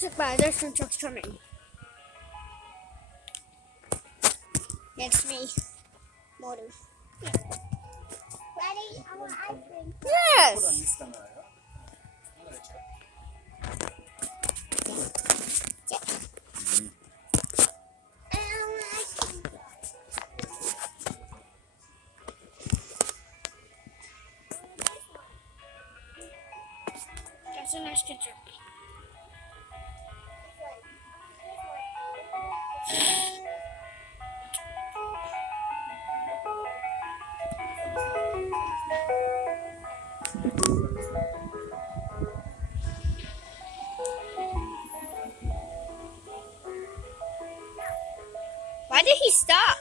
There's some trucks coming. It's me. Morning. Ready? I want ice cream. Yes! And I want ice cream. That's a nice picture. Why did he stop?